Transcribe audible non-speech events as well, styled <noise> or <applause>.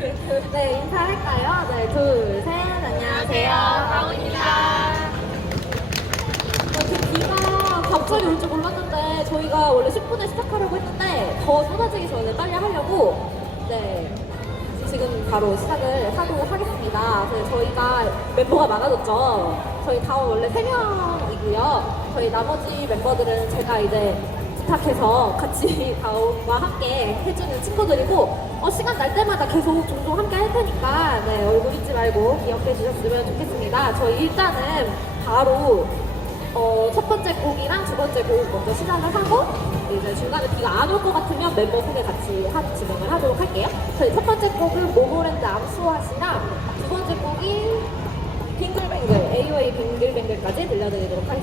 <laughs> 네, 인사할까요? 네, 둘, 셋. 안녕하세요. 가온입니다. 이렇게 비가 갑자기 올 줄 몰랐는데 저희가 원래 10분에 시작하려고 했는데 더 쏟아지기 전에 빨리 하려고 네 지금 바로 시작을 하도록 하겠습니다. 네, 저희가 멤버가 많아졌죠. 저희 다원 원래 3명이고요. 저희 나머지 멤버들은 제가 이제 부탁해서 같이 <laughs> 다원과 함께 해주는 친구들이고 어, 시간 날 때마다 계속 종종 함께 할 테니까 네, 얼굴 잊지 말고 기억해 주셨으면 좋겠습니다. 저희 일단은 바로 어, 첫 번째 곡이랑 두 번째 곡 먼저 시작을 하고 이제 중간에 비가 안 올 것 같으면 멤버 소개 같이 하, 진행을 하도록 할게요. 저희 첫 번째 곡은 모모랜드 암수화시랑 두 번째 곡이 빙글뱅글 AOA 빙글뱅글까지 들려드리도록 하겠습니다.